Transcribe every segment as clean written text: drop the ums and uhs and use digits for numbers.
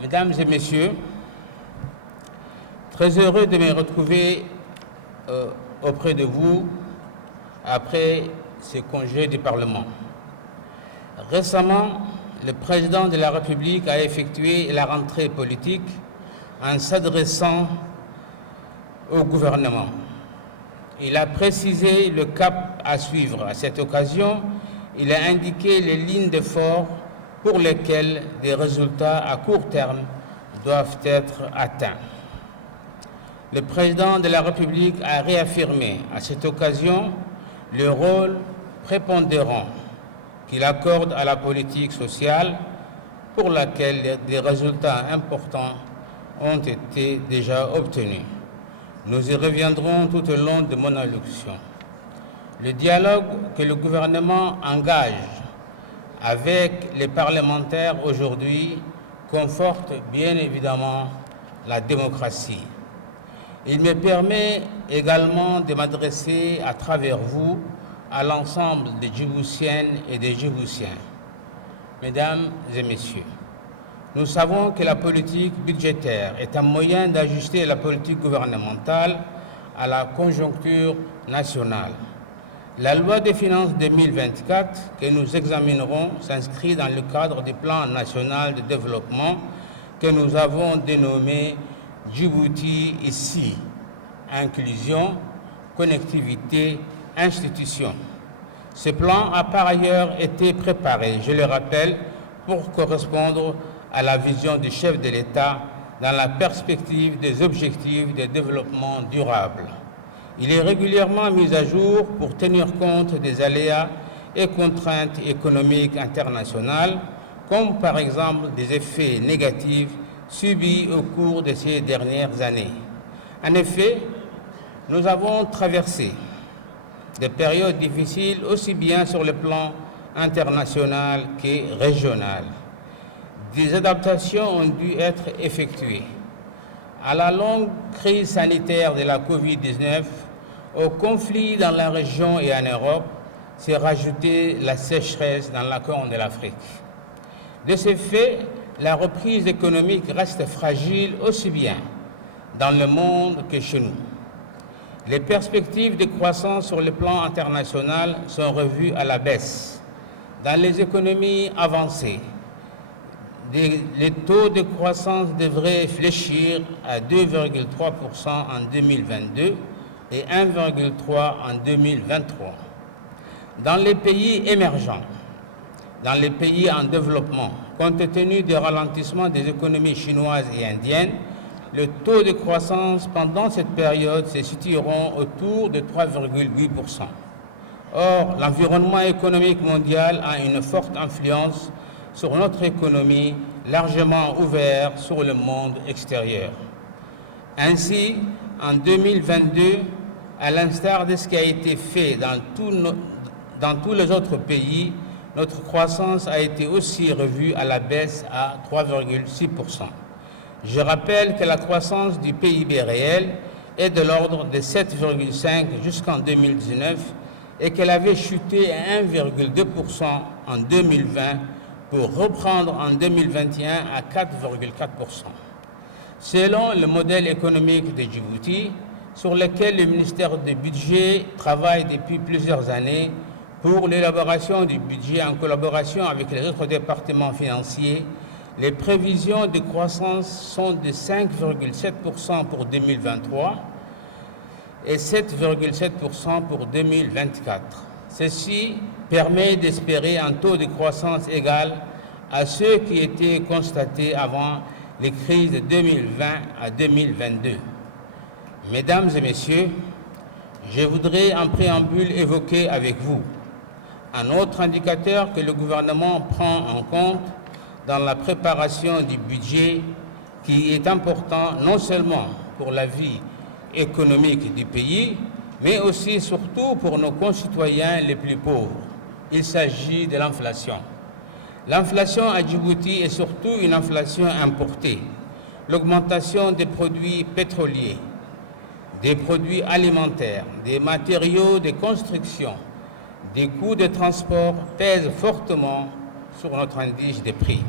Mesdames et messieurs, très heureux de me retrouver auprès de vous après ce congé du Parlement. Récemment, le président de la République a effectué la rentrée politique en s'adressant au gouvernement. Il a précisé le cap à suivre. À cette occasion, il a indiqué les lignes de force pour lesquelles des résultats à court terme doivent être atteints. Le président de la République a réaffirmé à cette occasion le rôle prépondérant qu'il accorde à la politique sociale pour laquelle des résultats importants ont été déjà obtenus. Nous y reviendrons tout au long de mon allocution. Le dialogue que le gouvernement engage avec les parlementaires aujourd'hui conforte bien évidemment la démocratie. Il me permet également de m'adresser à travers vous à l'ensemble des Djiboutiennes et des Djiboutiens. Mesdames et messieurs, nous savons que la politique budgétaire est un moyen d'ajuster la politique gouvernementale à la conjoncture nationale. La loi des finances 2024 que nous examinerons s'inscrit dans le cadre du plan national de développement que nous avons dénommé Djibouti ici, inclusion, connectivité, institution. Ce plan a par ailleurs été préparé, je le rappelle, pour correspondre à la vision du chef de l'État dans la perspective des objectifs de développement durable. Il est régulièrement mis à jour pour tenir compte des aléas et contraintes économiques internationales, comme par exemple des effets négatifs subis au cours de ces dernières années. En effet, nous avons traversé des périodes difficiles aussi bien sur le plan international que régional. Des adaptations ont dû être effectuées. À la longue crise sanitaire de la COVID-19, au conflit dans la région et en Europe, s'est rajoutée la sécheresse dans la Corne de l'Afrique. De ce fait, la reprise économique reste fragile aussi bien dans le monde que chez nous. Les perspectives de croissance sur le plan international sont revues à la baisse. Dans les économies avancées, les taux de croissance devraient fléchir à 2,3% en 2022 et 1,3% en 2023. Dans les pays émergents, dans les pays en développement, compte tenu du ralentissement des économies chinoises et indiennes, le taux de croissance pendant cette période se situeront autour de 3,8%. Or, l'environnement économique mondial a une forte influence sur notre économie, largement ouverte sur le monde extérieur. Ainsi, en 2022, à l'instar de ce qui a été fait dans tous les autres pays, notre croissance a été aussi revue à la baisse à 3,6%. Je rappelle que la croissance du PIB réel est de l'ordre de 7,5 jusqu'en 2019 et qu'elle avait chuté à 1,2% en 2020 pour reprendre en 2021 à 4,4%. Selon le modèle économique de Djibouti, sur lequel le ministère du Budget travaille depuis plusieurs années pour l'élaboration du budget en collaboration avec les autres départements financiers, les prévisions de croissance sont de 5,7% pour 2023 et 7,7% pour 2024. Ceci permet d'espérer un taux de croissance égal à ceux qui étaient constatés avant les crises de 2020 à 2022. Mesdames et messieurs, je voudrais en préambule évoquer avec vous un autre indicateur que le gouvernement prend en compte dans la préparation du budget qui est important non seulement pour la vie économique du pays, mais aussi surtout pour nos concitoyens les plus pauvres. Il s'agit de l'inflation. L'inflation à Djibouti est surtout une inflation importée. L'augmentation des produits pétroliers, des produits alimentaires, des matériaux de construction, des coûts de transport pèsent fortement sur notre indice des prix.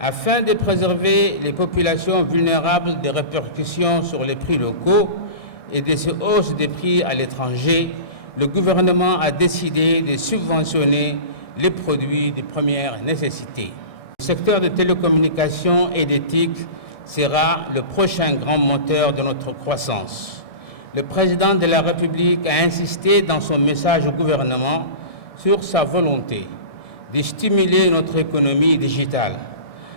Afin de préserver les populations vulnérables des répercussions sur les prix locaux et de ces hausses des prix à l'étranger, le gouvernement a décidé de subventionner les produits de première nécessité. Le secteur de télécommunications et d'éthique sera le prochain grand moteur de notre croissance. Le président de la République a insisté dans son message au gouvernement sur sa volonté de stimuler notre économie digitale.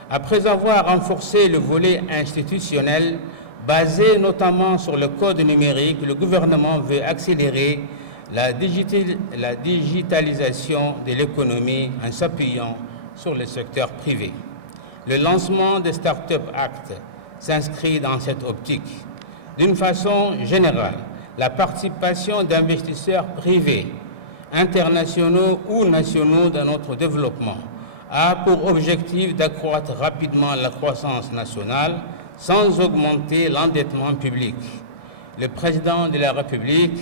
Après avoir renforcé le volet institutionnel, basé notamment sur le code numérique, le gouvernement veut accélérer la digitalisation de l'économie en s'appuyant sur le secteur privé. Le lancement de Startup Act s'inscrit dans cette optique. D'une façon générale, la participation d'investisseurs privés, internationaux ou nationaux dans notre développement a pour objectif d'accroître rapidement la croissance nationale sans augmenter l'endettement public. Le président de la République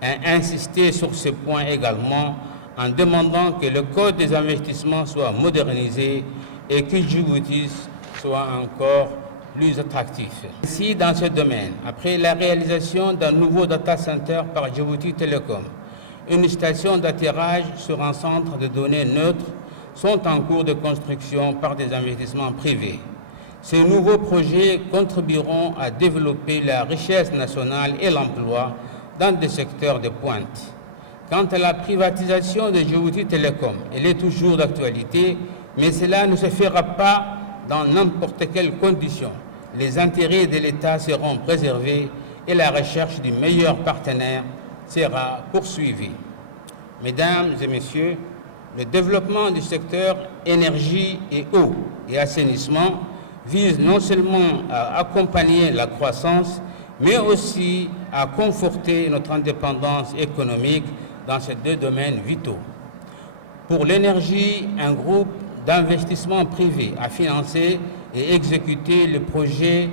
a insisté sur ce point également en demandant que le Code des investissements soit modernisé et que Djibouti soit encore plus attractif. Ainsi, dans ce domaine, après la réalisation d'un nouveau data center par Djibouti Telecom, une station d'atterrage sur un centre de données neutre sont en cours de construction par des investissements privés. Ces nouveaux projets contribueront à développer la richesse nationale et l'emploi dans des secteurs de pointe. Quant à la privatisation de Djibouti Telecom, elle est toujours d'actualité, mais cela ne se fera pas dans n'importe quelle condition. Les intérêts de l'État seront préservés et la recherche du meilleur partenaire sera poursuivie. Mesdames et messieurs, le développement du secteur énergie et eau et assainissement vise non seulement à accompagner la croissance, mais aussi à conforter notre indépendance économique dans ces deux domaines vitaux. Pour l'énergie, un groupe d'investissement privé a financé et exécuté le projet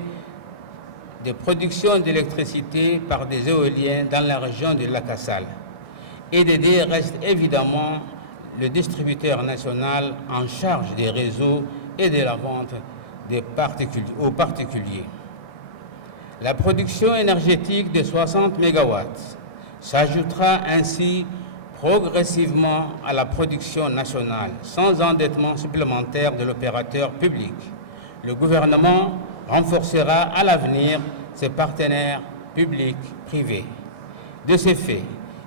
de production d'électricité par des éoliennes dans la région de Lakassal. EDD reste évidemment le distributeur national en charge des réseaux et de la vente aux particuliers. La production énergétique de 60 MW s'ajoutera ainsi progressivement à la production nationale, sans endettement supplémentaire de l'opérateur public. Le gouvernement renforcera à l'avenir ses partenaires publics-privés. De ces faits,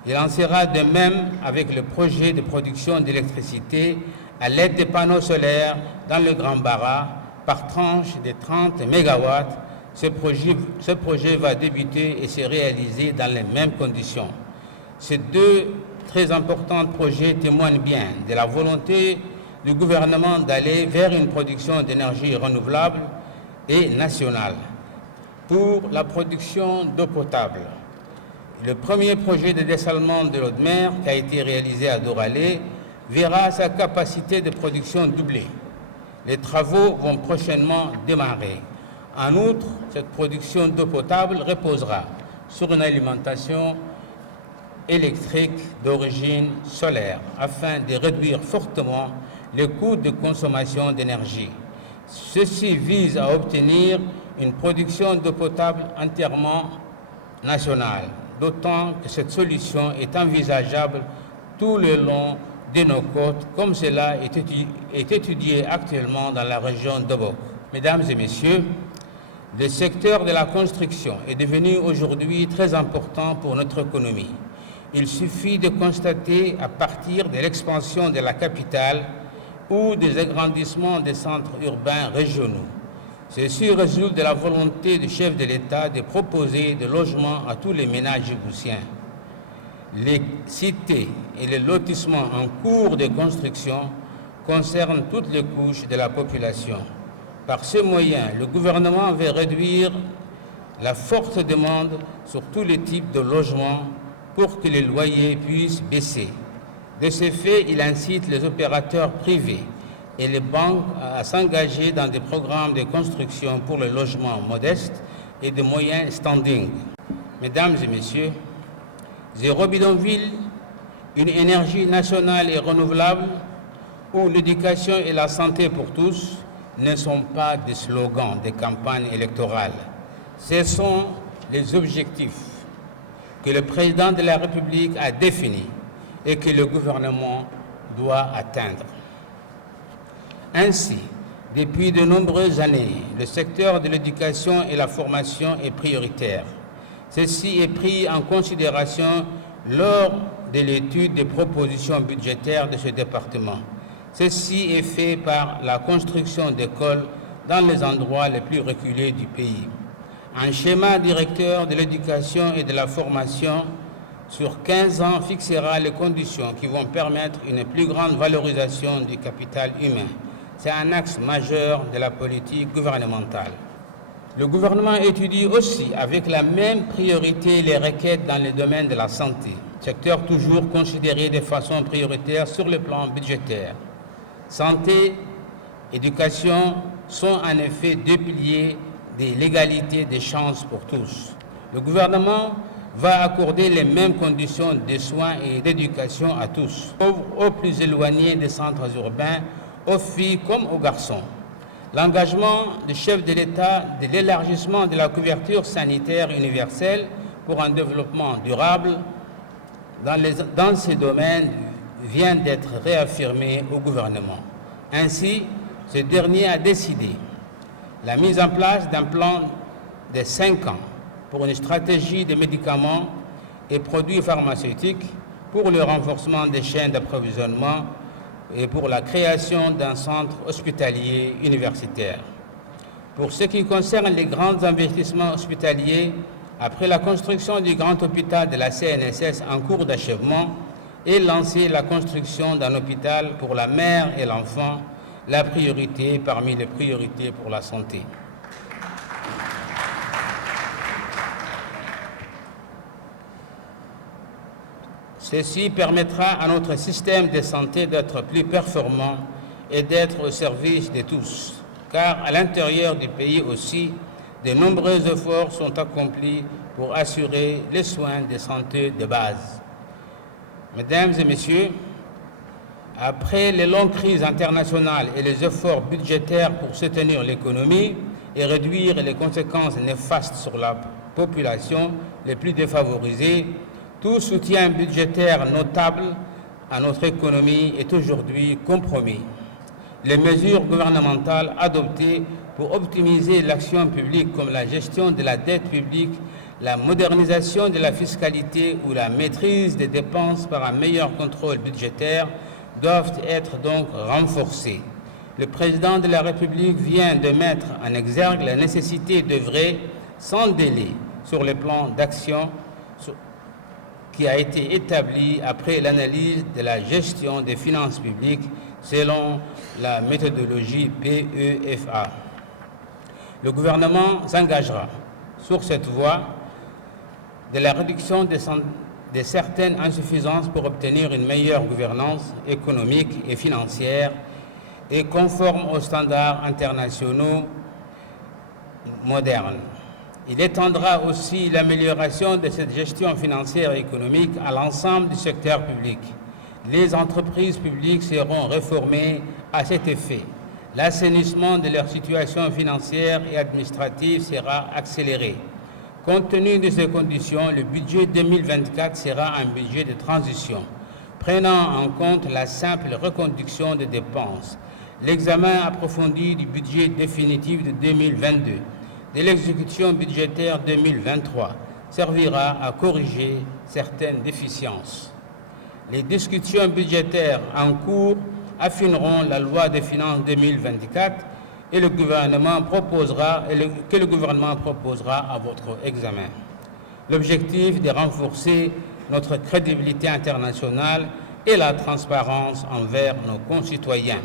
il en sera de même avec le projet de production d'électricité à l'aide des panneaux solaires dans le Grand Bara par tranche de 30 MW. Ce projet va débuter et se réaliser dans les mêmes conditions. Ces deux très importants projets témoignent bien de la volonté du gouvernement d'aller vers une production d'énergie renouvelable et nationale. Pour la production d'eau potable, le premier projet de dessalement de l'eau de mer qui a été réalisé à Doralé verra sa capacité de production doubler. Les travaux vont prochainement démarrer. En outre, cette production d'eau potable reposera sur une alimentation électrique d'origine solaire afin de réduire fortement les coûts de consommation d'énergie. Ceci vise à obtenir une production d'eau potable entièrement nationale, d'autant que cette solution est envisageable tout le long de nos côtes, comme cela est étudié actuellement dans la région d'Obok. Mesdames et messieurs, le secteur de la construction est devenu aujourd'hui très important pour notre économie. Il suffit de constater à partir de l'expansion de la capitale ou des agrandissements des centres urbains régionaux. Ceci résulte de la volonté du chef de l'État de proposer des logements à tous les ménages djiboutiens. Les cités et les lotissements en cours de construction concernent toutes les couches de la population. Par ce moyen, le gouvernement veut réduire la forte demande sur tous les types de logements pour que les loyers puissent baisser. De ce fait, il incite les opérateurs privés et les banques à s'engager dans des programmes de construction pour le logement modeste et de moyen standing. Mesdames et messieurs, zéro bidonville, une énergie nationale et renouvelable, où l'éducation et la santé pour tous, ne sont pas des slogans des campagnes électorales. Ce sont les objectifs que le président de la République a définis et que le gouvernement doit atteindre. Ainsi, depuis de nombreuses années, le secteur de l'éducation et la formation est prioritaire. Ceci est pris en considération lors de l'étude des propositions budgétaires de ce département. Ceci est fait par la construction d'écoles dans les endroits les plus reculés du pays. Un schéma directeur de l'éducation et de la formation sur 15 ans fixera les conditions qui vont permettre une plus grande valorisation du capital humain. C'est un axe majeur de la politique gouvernementale. Le gouvernement étudie aussi avec la même priorité les requêtes dans le domaine de la santé, secteur toujours considéré de façon prioritaire sur le plan budgétaire. Santé, éducation sont en effet deux piliers de l'égalité des chances pour tous. Le gouvernement va accorder les mêmes conditions de soins et d'éducation à tous, aux plus éloignés des centres urbains, aux filles comme aux garçons. L'engagement du chef de l'État de l'élargissement de la couverture sanitaire universelle pour un développement durable dans ces domaines vient d'être réaffirmé au gouvernement. Ainsi, ce dernier a décidé la mise en place d'un plan de 5 ans pour une stratégie de médicaments et produits pharmaceutiques pour le renforcement des chaînes d'approvisionnement et pour la création d'un centre hospitalier universitaire. Pour ce qui concerne les grands investissements hospitaliers, après la construction du grand hôpital de la CNSS en cours d'achèvement et lancer la construction d'un hôpital pour la mère et l'enfant, la priorité parmi les priorités pour la santé. Ceci permettra à notre système de santé d'être plus performant et d'être au service de tous, car à l'intérieur du pays aussi, de nombreux efforts sont accomplis pour assurer les soins de santé de base. Mesdames et messieurs, après les longues crises internationales et les efforts budgétaires pour soutenir l'économie et réduire les conséquences néfastes sur la population les plus défavorisées, tout soutien budgétaire notable à notre économie est aujourd'hui compromis. Les mesures gouvernementales adoptées pour optimiser l'action publique comme la gestion de la dette publique, la modernisation de la fiscalité ou la maîtrise des dépenses par un meilleur contrôle budgétaire doivent être donc renforcées. Le président de la République vient de mettre en exergue la nécessité d'œuvrer sans délai sur le plan d'action qui a été établi après l'analyse de la gestion des finances publiques selon la méthodologie PEFA. Le gouvernement s'engagera sur cette voie de la réduction de certaines insuffisances pour obtenir une meilleure gouvernance économique et financière et conforme aux standards internationaux modernes. Il étendra aussi l'amélioration de cette gestion financière et économique à l'ensemble du secteur public. Les entreprises publiques seront réformées à cet effet. L'assainissement de leur situation financière et administrative sera accéléré. Compte tenu de ces conditions, le budget 2024 sera un budget de transition, prenant en compte la simple reconduction des dépenses. L'examen approfondi du budget définitif de 2022 de l'exécution budgétaire 2023 servira à corriger certaines déficiences. Les discussions budgétaires en cours affineront la loi des finances 2024 que le gouvernement proposera à votre examen. L'objectif est de renforcer notre crédibilité internationale et la transparence envers nos concitoyens.